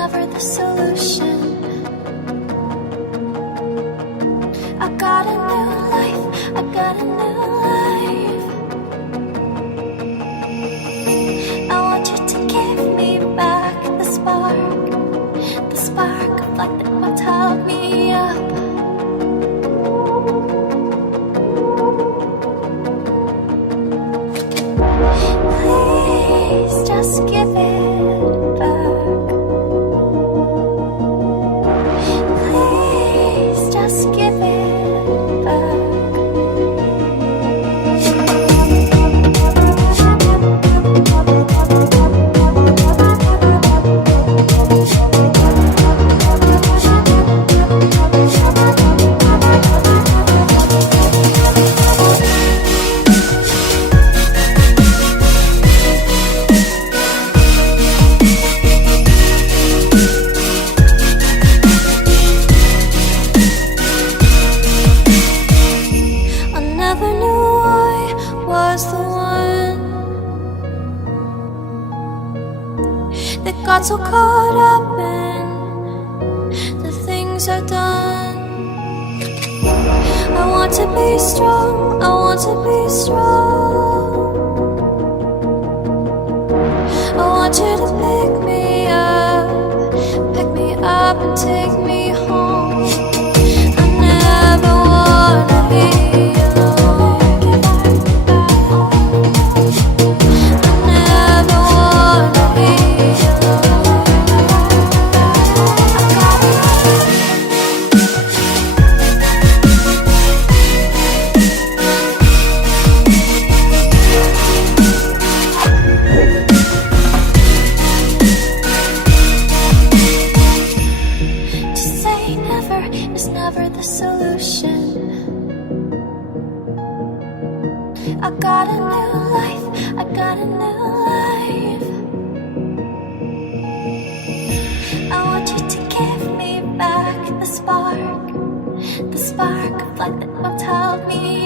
never the solution. I got a new life, I got a new life. I want you to give me back the spark of light that will top me up. Please just give it back. Please just give it back. I never knew I was the one that got so caught up in the things I've done. I want to be strong, I want to be strong. I want you to pick me up and take me home. I never wanna be alone. I never wanna be alone. To say never is never the solution. I got a new life, I got a new life. I want you to give me back the spark of light that will tell me